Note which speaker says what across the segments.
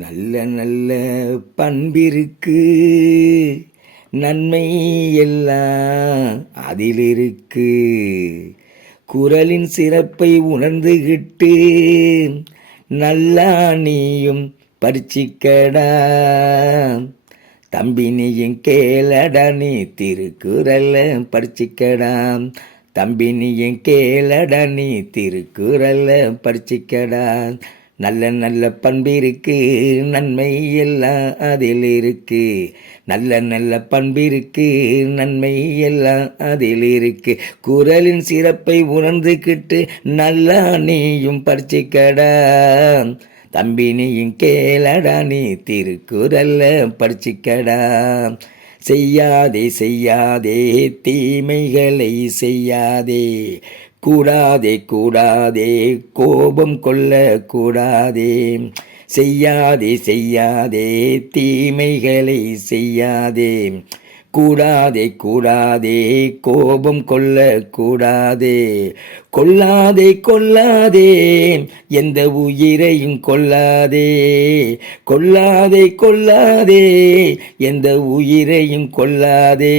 Speaker 1: நல்ல நல்ல பண்பிருக்கு நன்மை எல்லாம் அதிலிருக்கு குரலின் சிறப்பை உணர்ந்துகிட்டு நல்லா நீயும் பரிச்சிக்கடா தம்பி நீயும் கேளடா நீ திருக்குறள பரிச்சிக்கடா தம்பி நீயும் கேளடா நீ திருக்குறள பரிச்சிக்கடா நல்ல நல்ல பண்பிருக்கு நன்மை எல்லாம் அதில் இருக்கு நல்ல நல்ல பண்பிருக்கு நன்மை எல்லாம் அதில் இருக்கு குரலின் சிறப்பை உணர்ந்துக்கிட்டு நல்லா நீயும் பறிச்சிக்கடா தம்பி நீயும் கேளடா நீ திருக்குறல்ல படிச்சிக்கடா செய்யாதே செய்யாதே தீமைகளை செய்யாதே கூடாதே கூடாதே கோபம் கொள்ளக்கூடாதே கூடாதே செய்யாதே செய்யாதே தீமைகளை செய்யாதே கூடாதே கூடாதே கோபம் கொல்ல கூடாதே கொல்லாதே கொல்லாதே எந்த உயிரையும் கொல்லாதே கொல்லாதே கொல்லாதே எந்த உயிரையும் கொல்லாதே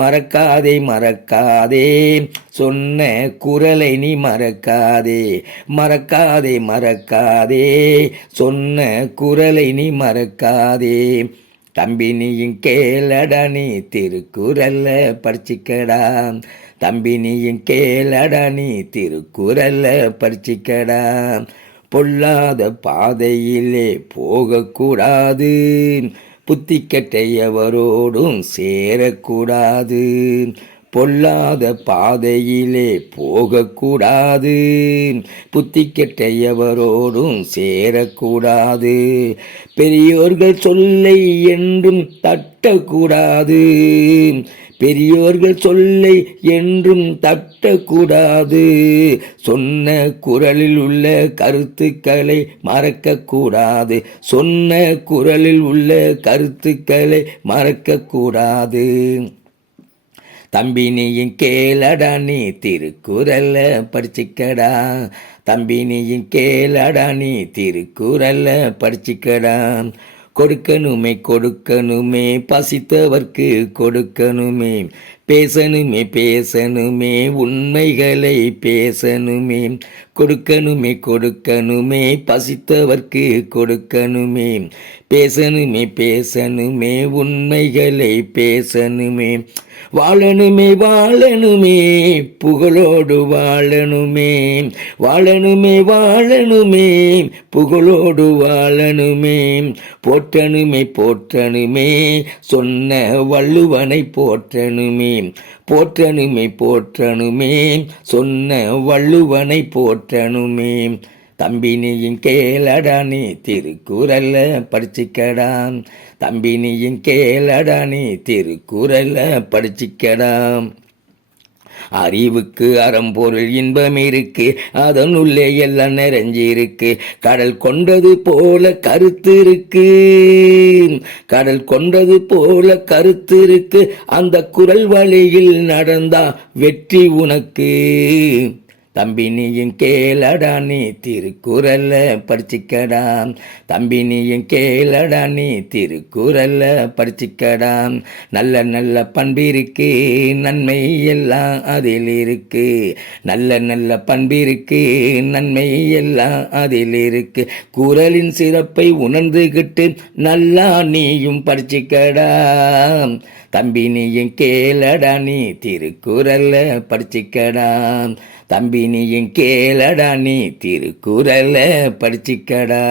Speaker 1: மறக்காதே மறக்காதே சொன்ன குரலை நீ மறக்காதே மறக்காதே மறக்காதே சொன்ன குரலை நீ மறக்காதே தம்பினியும் கேளடா நீ திருக்குறல்ல பறிச்சிக்கடா தம்பினியும் கேளடா நீ திருக்குறல்ல பறிச்சிக்கடா பொல்லாத பாதையிலே போகக்கூடாது புத்தி எவரோடும் சேரக்கூடாது பொல்லாத பாதையிலே போகக்கூடாது புத்தி கெட்டையவரோடும் சேரக்கூடாது பெரியோர்கள் சொல்லை என்றும் தட்டக்கூடாது பெரியோர்கள் சொல்லை என்றும் தட்டக்கூடாது சொன்ன குரலில் உள்ள கருத்துக்களை மறக்கக்கூடாது சொன்ன குரலில் உள்ள கருத்துக்களை மறக்கக்கூடாது தம்பினியும் கேளடா நீ திருக்குறள படிச்சிக்கடா தம்பினியும் கேளடா நீ திருக்குறள படிச்சிக்கடா கொடுக்கணுமே கொடுக்கணுமே பசித்தவர்க்கு கொடுக்கணுமே பேசணுமே பேசணுமே உண்மைகளை பேசணுமே கொடுக்கணுமே கொடுக்கணுமே பசித்தவர்க்கு கொடுக்கணுமே பேசணுமே பேசணுமே உண்மைகளை பேசணுமே வாழணுமே வாழணுமே புகழோடு வாழணுமே வாழணுமே வாழணுமே புகழோடு வாழணுமே போற்றனுமே போற்றனுமே சொன்ன வள்ளுவனை போற்றனுமே போற்றனுமே போற்றனுமே சொன்ன வள்ளுவனை போற்றனுமே தம்பினியின் கேளடானே திருக்குறள படிச்சிக்கடாம் தம்பினியின் கேளடானே திருக்குறள படிச்சிக்கடாம் அறிவுக்கு அறம்பொருள் இன்பம் இருக்கு அதனுள்ளே எல்லாம் நிறைஞ்சிருக்கு கடல் கொண்டது போல கருத்து இருக்கு கடல் கொண்டது போல கருத்து இருக்கு அந்த குரல் வழியில் நடந்தா வெற்றி உனக்கு தம்பினியும் கேளடா நீ திருக்குறள்ல படிச்சிக்கடாம் தம்பினியும் கேளடா நீ திருக்குறள்ல படிச்சிக்கடாம் நல்ல நல்ல பண்பு இருக்கு நன்மை எல்லாம் அதில் இருக்கு நல்ல நல்ல பண்பு இருக்கு நன்மை எல்லாம் அதில் இருக்கு குரலின் சிறப்பை உணர்ந்துகிட்டு நல்லா நீயும் படிச்சிக்கடாம் தம்பினியும் கேளடா நீ திருக்குறள்ல படிச்சிக்கடாம் தம்பி நீயும் கேளடா நீ திருக்குறளை படிச்சிக்கடா